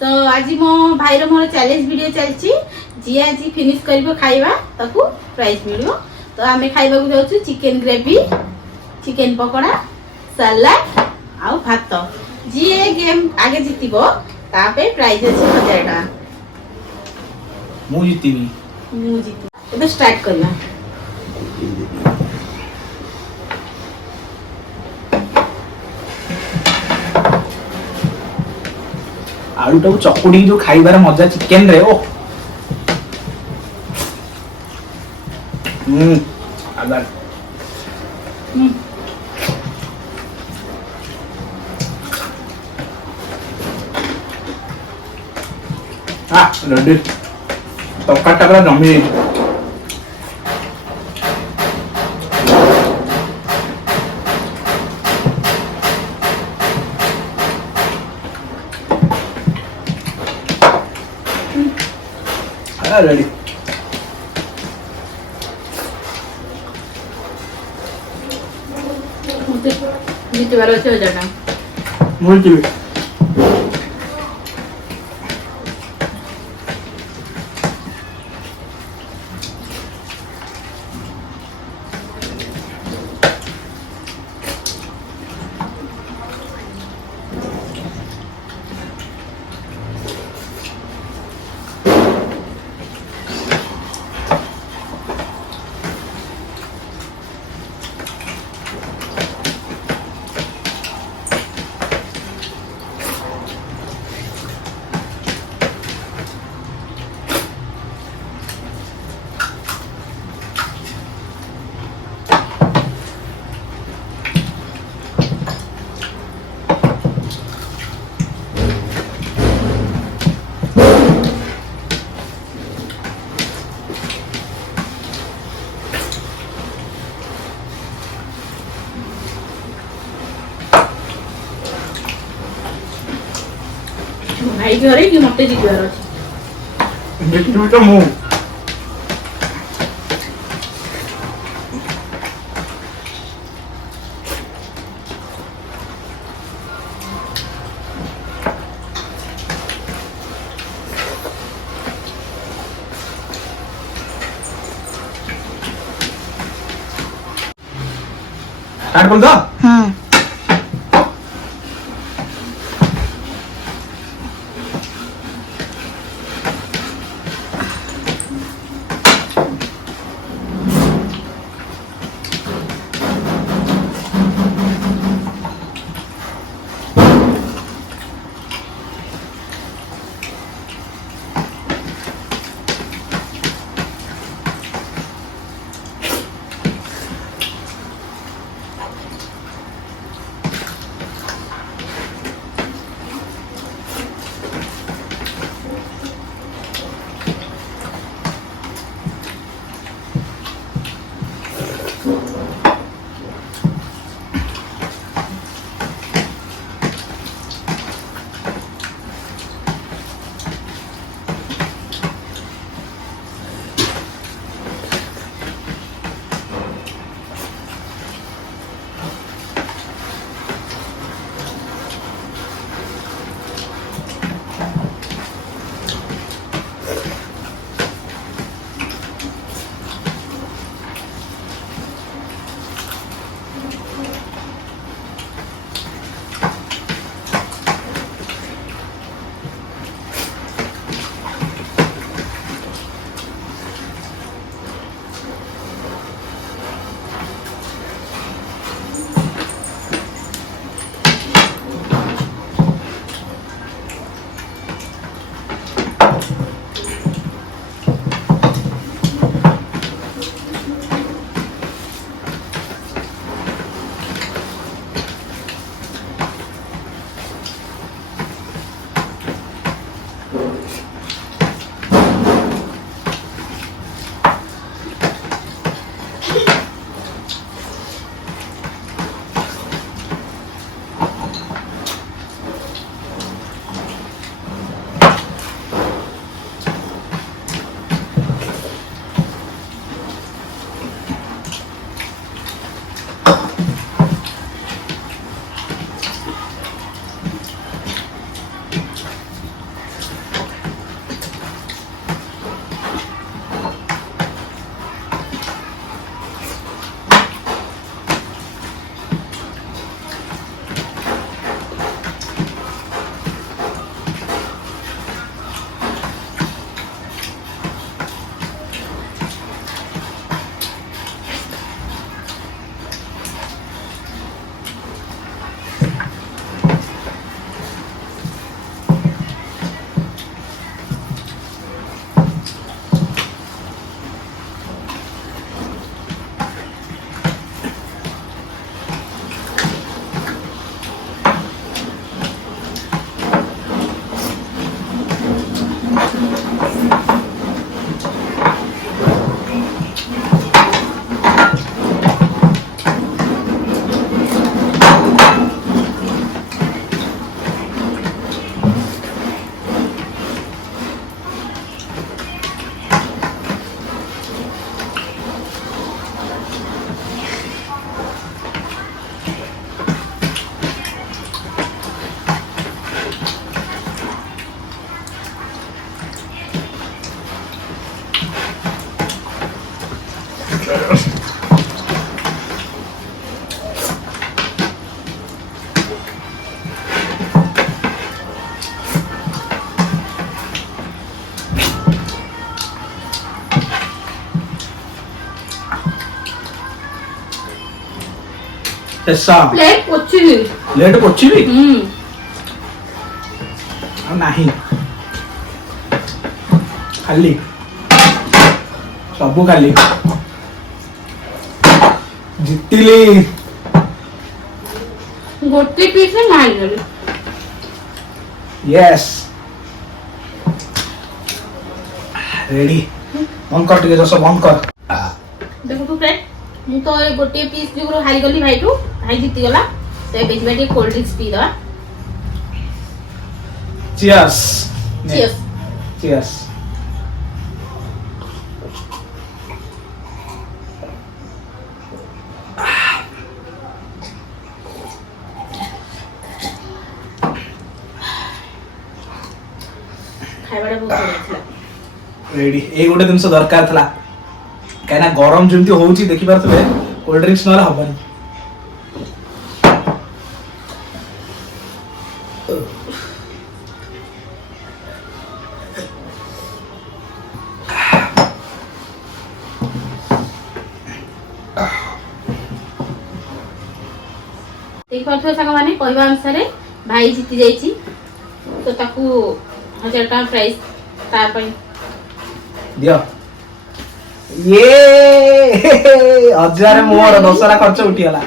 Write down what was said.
तो आज मो भाई मोर चैलेंज वीडियो चलची जी आज फिनिश करिवो खाइबा ताकू प्राइज मिलियो। तो आमे खाइबा को जाउछु chicken gravy, chicken pakora, salad आ भात। जी ए गेम आगे जीतिबो ता पे प्राइज अछि 1000 टका। मु जीतिबी। मु जीति तो स्टार्ट करना। आलू टाକୁ ଚକୁଡି जो खाइबार मजा चिकन रे ओ आलार रेडी तकाटा पूरा जमी रेडी जीतबार अछि 1000 टका। मुझे भाई घरे कि मते जीतबार अछि। जीतिबी तो मु स्टार्ट कर दो। हां ପ୍ଲେଟ୍ ପୋଛିବି। ପ୍ଲେଟ୍ ପୋଛିବି ହୁଁ ଆଉ ନାହିଁ ଖାଲି ସବୁ ଖାଲି ଜିତିଲି। ଗୋଟେ ପିସ୍ ମାରିଦେଲି। यस रेडी बंद कर टिके जस बंद कर। देखो तू फ्रेंड मु तो ए गोटे पीस जो हारी गली भाई टू भाई जीती गला तो ए बेजबाटी कोल्ड ड्रिंक्स पी दवा। Cheers cheers. चियर्स। खाइबाटा बहुत बढ़िया थिला। रेडी ए गोटे जिनस दरकार थला कहना गरम जमती होउची देखि पारथले कोल्ड ड्रिंक्स नला हबनी। देख पारथो साग माने कहबा अनुसार भाई जीती जाईची तो ताकू 1000 टका प्राइस ता पई दियो ये 1000 मोर 10 खर्च उठी गला।